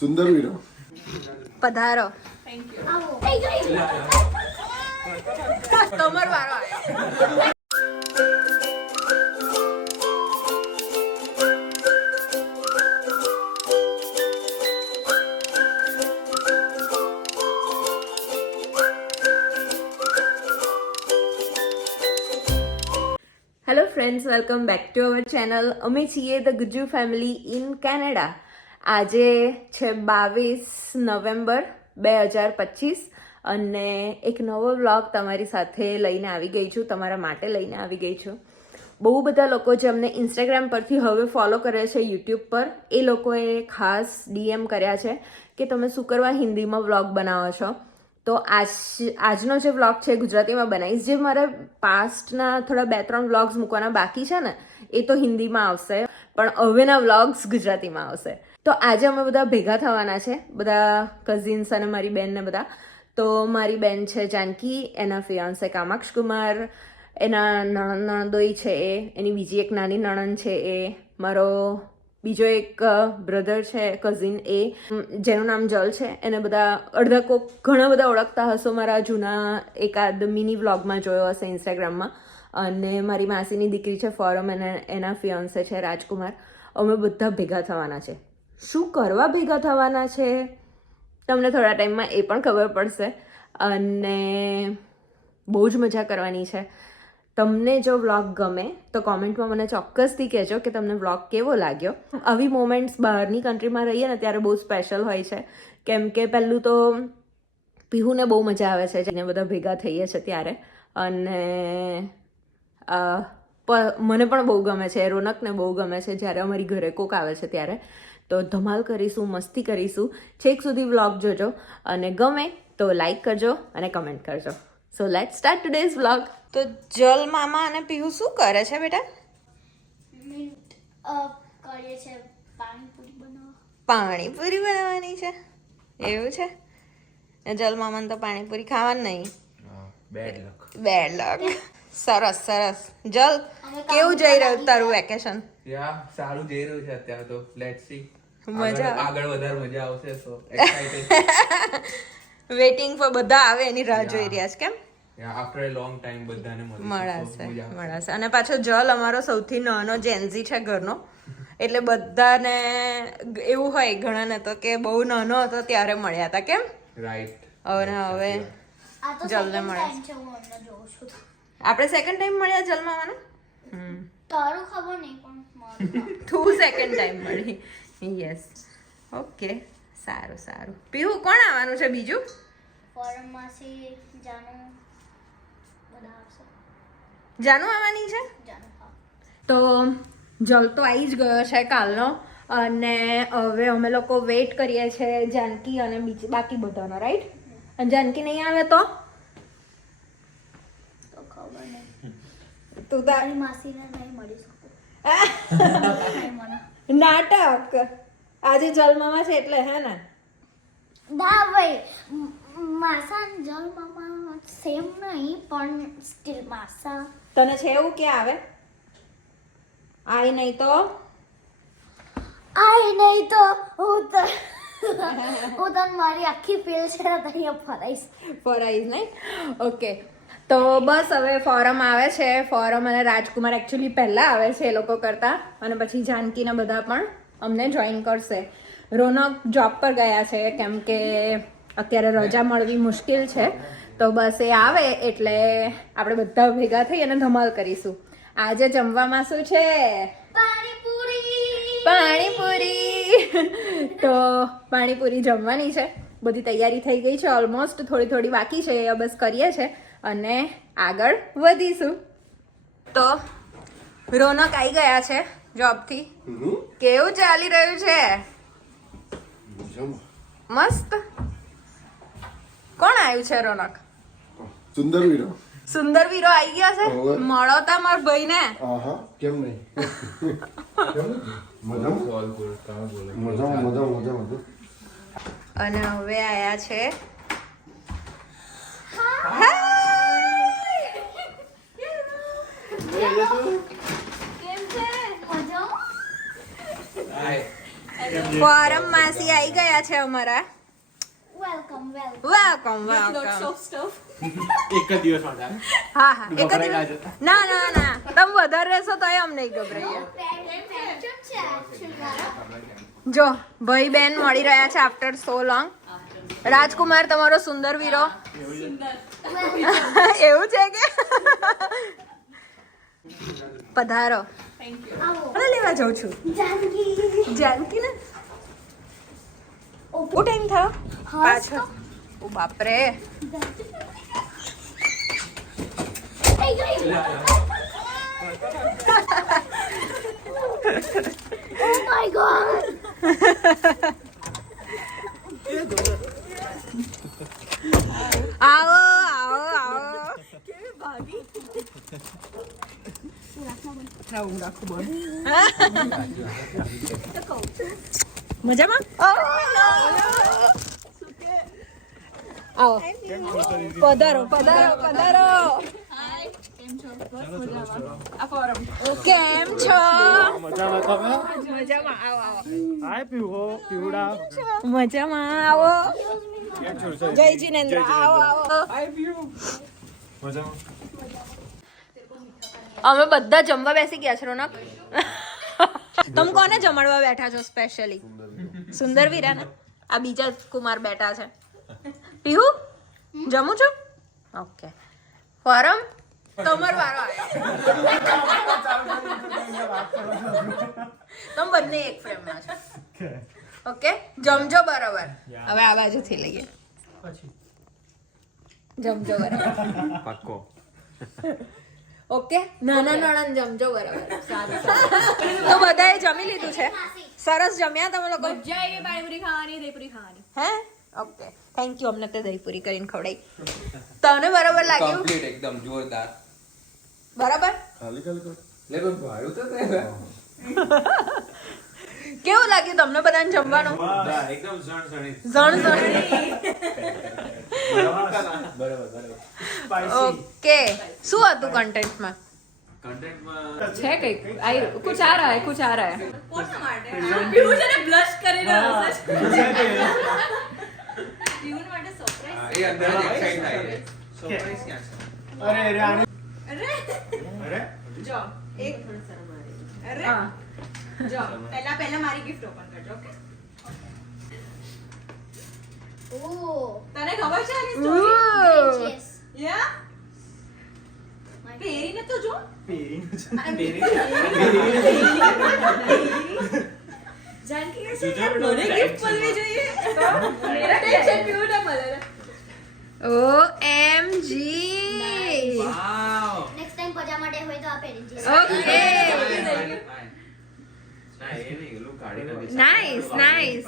સુંદર વીરો પધારો. તમારો વારો આવ્યો. Hello friends, welcome back to our channel. અમે છીએ the Gujju family in Canada. આજે છે 22 નવેમ્બર 2025 અને એક નવો વ્લોગ તમારી સાથે લઈને આવી ગઈ છું, તમારા માટે લઈને આવી ગઈ છું. બહુ બધા લોકો જે અમને ઇન્સ્ટાગ્રામ પરથી હવે ફોલો કરે છે યુટ્યુબ પર, એ લોકોએ ખાસ ડીએમ કર્યા છે કે તમે શું કરવા હિન્દીમાં વ્લોગ બનાવો છો. તો આજનો જે વ્લોગ છે ગુજરાતીમાં બનાવીશ. જે મારા પાસ્ટના થોડા 2-3 વ્લોગ્સ મૂકવાના બાકી છે ને, એ તો હિન્દીમાં આવશે, પણ હવેના વ્લોગ્સ ગુજરાતીમાં આવશે. તો આજે અમે બધા ભેગા થવાના છે, બધા કઝિન્સ અને મારી બેન ને બધા. તો મારી બેન છે જાનકી, એના ફિયાન્સે કામાક્ષ કુમાર, એના નણંદોઈ છે એની બીજી એક નાની નણંદ છે મારો બીજો એક બ્રધર છે કઝિન જેનું નામ જલ છે. એને બધા ઘણા બધા ઓળખતા હશો, મારા જૂના એકાદ મિની વ્લોગમાં જોયો હશે ઇન્સ્ટાગ્રામમાં. અને મારી માસીની દીકરી છે ફોરમ, એના ફિયોન્સે છે રાજકુમાર. અમે બધા ભેગા થવાના છે. શું કરવા ભેગા થવાના છે તમને થોડા ટાઈમમાં એ પણ ખબર પડશે. અને બહુ જ મજા કરવાની છે. તમને જો વ્લોગ ગમે તો કોમેન્ટમાં મને ચોક્કસથી કહેજો કે તમને વ્લોગ કેવો લાગ્યો. આવી મોમેન્ટ્સ બહારની કન્ટ્રીમાં રહીએ ને ત્યારે બહુ સ્પેશિયલ હોય છે, કેમ કે પહેલું તો પીહુને બહુ મજા આવે છે જેને બધા ભેગા થઈએ છીએ ત્યારે. અને મને પણ બહુ ગમે છે, રોનકને બહુ ગમે છે જ્યારે અમારી ઘરે કોક આવે છે ત્યારે. તો ધમાલ કરીશું, મસ્તી કરીશું. છેક સુધી વ્લોગ જોજો અને ગમે તો લાઈક કરજો અને કમેન્ટ કરજો. So let's start today's vlog. તો જલ મામા અને પીહુ શું કરે છે બેટા? કરીએ છે પાણીપુરી બનાવવાની છે. એવું છે? જલ મામાને તો પાણીપુરી ખાવાનું નહીં. બેડ લક. સરસ સરસ. જલ, કેવું જઈ રહ્યું તારું વેકેશન? સારું જઈ રહ્યું છે અત્યારે તો. લેટ્સ સી, મજા આગળ વધારે મજા આવશે. So excited. વેઇટિંગ ફોર બધા આવે એની રાહ જોઈ રહ્યા છે. કેમ? આફ્ટર અ લોંગ ટાઈમ બધાને મળાશે. અને પાછો જલ અમારો સૌથી નાનો જેન્ઝી છે ઘરનો, એટલે બધાને એવું હોય ઘણાને તો કે બહુ નાનો હતો ત્યારે મળ્યા હતા. કેમ? રાઈટ. હવે જલને મળે. આપણે સેકન્ડ ટાઈમ મળ્યા જલ મામાને. તારું ખબર નહીં પણ તું સેકન્ડ ટાઈમ મળી. યસ, ઓકે, સારું સારું. પીહુ, કોણ આવવાનું છે બીજું? ફોરમમાંથી જાનું બધા આવશે. જાનુ આવવાની છે. તો જલ તો આવી જ ગયો છે કાલનો, અને હવે અમે લોકો વેઇટ કરીએ છીએ જાનકી અને બાકી બધાનો. રાઈટ? અને જાનકી નહીં આવે તો ખબર નહીં. તું તારી માસીને નહીં મળી શકું. નાટક. આજે જલ મામા છે એટલે હે ને? ના ભાઈ, માસા અને જલ મામા સેમ નહીં, પણ સ્ટીલ માસા. તને છે એવું કે આવે? આય નહીં તો હું તને મારી આખી ફીલ છે અહીંયા ફરાઈશ નહીં. ઓકે, તો બસ હવે ફોરમ આવે છે. ફોરમ અને રાજકુમાર એકચ્યુઅલી પહેલાં આવે છે એ લોકો કરતાં, અને પછી જાનકીના બધા પણ અમને જોઈન કરશે. રોનક જોબ પર ગયા છે કેમ કે અત્યારે રજા મળવી મુશ્કેલ છે. તો બસ એ આવે એટલે આપણે બધા ભેગા થઈ અને ધમાલ કરીશું. આજે જમવામાં શું છે? પાણીપુરી. તો પાણીપુરી જમવાની છે. બધી તૈયારી થઈ ગઈ છે ઓલમોસ્ટ, થોડી બાકી છે, એ બસ કરીએ છે અને આગળ વધીશું. તો રોનક આવી ગયા છે જોબથી. કેવું ચાલી રહ્યું છે? મસ્ત. કોણ આવ્યું છે રોનક? સુંદર વીરો આવી ગયા છે. મળો તા મારા ભાઈ ને. કેમ નહીં? મજા. અને હવે આયા છે ફોરમ માસી આવી ગયા છે અમારા. Welcome welcome welcome. એક જ દિવસ માટે હા હા એક જ ગભરાઈ ના દિવસ. જતા. ના ના ના તમે વધારે રહેશો તો અમ નહીં ગભરાઈએ. જો ભાઈ બેન મળી રહ્યા છે આફ્ટર સો લોંગ. રાજકુમાર તમારો સુંદર વીરો. એવું છે કે પધારો. કોને લેવા જાઉં છું? જાનકી ને. ઓ ટાઈમ થયો પાછો. ઓ બાપરે. Oh my god! આવો આવો આવો. કેવી ભાગી. મજામાં? આવો પધારો પધારો પધારો. કેમ છો? મજામાં આવો આવો. મજામાં આવો. જય જીનેન્દ્ર આવો આવો. અમે બધા જમવા બેસી ગયા છે રોનક. તમે કોને જમાડવા બેઠા છો સ્પેશિયલી? સુંદર વીરાને. આ બીજા કુમાર બેઠા છે. પીહુ જમું છું. ઓકે ફોરમ તમારો વારો આવ્યો. તમે બંને એક ફ્રેમમાં છો. ઓકે જમજો બરાબર. હવે આ બાજુથી લઈએ. જમજો બરાબર. પાક્કો ઓકે નાના નણંદ જમજો બરાબર. તો બધાએ જમી લીધું છે? સરસ જમ્યા તમે લોકો? હે ઓકે થેન્ક યુ. અમને તે દહીપુરી કરીને ખવડાવી. તને બરાબર લાગ્યું? કમ્પ્લીટ એકદમ જોરદાર. બરાબર. ખાલી ખાલી કર. લે પણ ભાડું તો તે કેવું લાગ્યું તમને બધાને જમવાનું? એકદમ ઝણઝણી. ઝણઝણી. બરાબર ઓકે શું હતું કન્ટેન્ટમાં? કન્ટેન્ટમાં છે કઈક કુછ આ રહા હે કુછ આ રહા હે. એ અંદર જ એક્સાઇટ થાય છે. સરપ્રાઈઝ ક્યાં છે? મારી ગિફ્ટ ઓપન કરજો. ઓકે Oh, તને ખબર છે આની yes. યા પહેરીને તો જો. જાનકી કે છે યાર મને ગિફ્ટ મળવી જોઈએ. તો મેરા ટેન્શન ક્યું ના મળે. OMG. વાવ. Next time pajama day હોય તો આ પહેરી જઈશ. ઓકે ના એ નહીં લુક કાઢી નથી. Nice nice.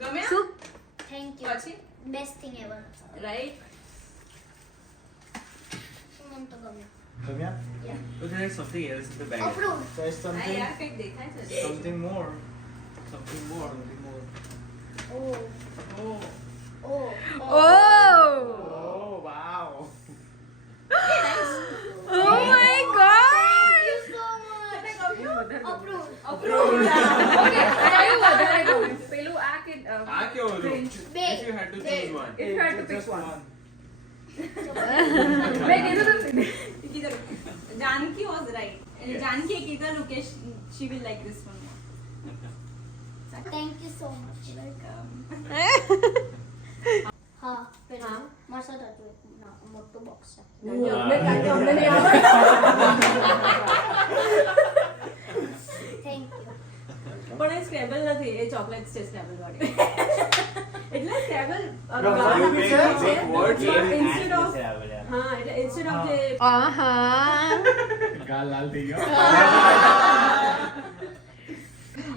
ગમ્યા? શું Thank you. પછી? Best thing ever. રાઈટ. મને તો ગમ્યું. But there is something else in the bag. Approved. There's something, યાર કઈક દેખાય છે. something more. Something more. Oh. Oh. Oh. Oh Oh, wow. Oh my god. Thank you so much. Approved. Okay કયું વધારે ગમે? પેલું આ કે આ કેવું હતું? Big. If you had to choose one. If you had to pick Just one. one. મેં કીધું તો Janki was right. And Yes. Janki Akita Lukesh, she will like this one more. Thank you so much. હા પેલા મારા સાથે હતું એક મોટું બોક્સ છે. Thank you. પણ એ સ્ક્રેબલ નથી, એ ચોકલેટ્સ છે સ્ક્રેબલ વાળી. એટલે સ્ક્રેબલ instead of હા એટલે instead of જે આહા. ગાલ લાલ થઈ ગયો.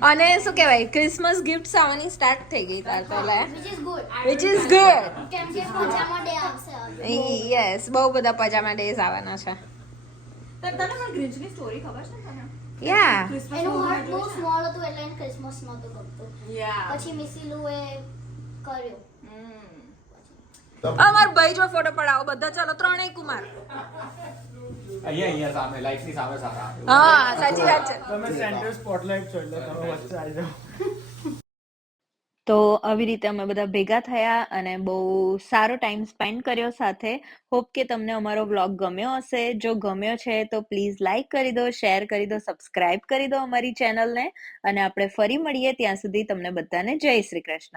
અને શું કહેવાય ક્રિસમસ ગિફ્ટ્સ આવવાની સ્ટાર્ટ થઈ ગઈ તાર પહેલા. Which is good. Which is good. કેમ કે પજામા ડે આવશે હવે. યસ બહુ બધા પજામા ડેઝ આવવાના છે. તને પણ ગ્રિંચની સ્ટોરી ખબર છે તને? યા ક્રિસમસ એનું હાર્ટ બહુ સ્મોલ હતું એટલે એને ક્રિસમસ નહોતું ગમતું. યા પછી મિસીલુએ કર્યો. અમાર ભાઈ જો ફોટો પડાવો બધા ચાલો ત્રણેય કુમાર. અહીંયા સામે લાઈટ ની સામે સારા હા સાચી વાત છે. તમે સેન્ટર સ્પોટલાઇટ છો એટલે તમે વચ્ચે આવી જાઓ. તો આવી રીતે અમે બધા ભેગા થયા અને બહુ સારો ટાઈમ સ્પેન્ડ કર્યો સાથે. હોપ કે તમને અમારો વ્લોગ ગમ્યો હશે. જો ગમ્યો છે તો પ્લીઝ લાઈક કરી દો, શેર કરી દો, સબસ્ક્રાઇબ કરી દો અમારી ચેનલને. અને આપણે ફરી મળીએ ત્યાં સુધી તમને બધાને જય શ્રી કૃષ્ણ.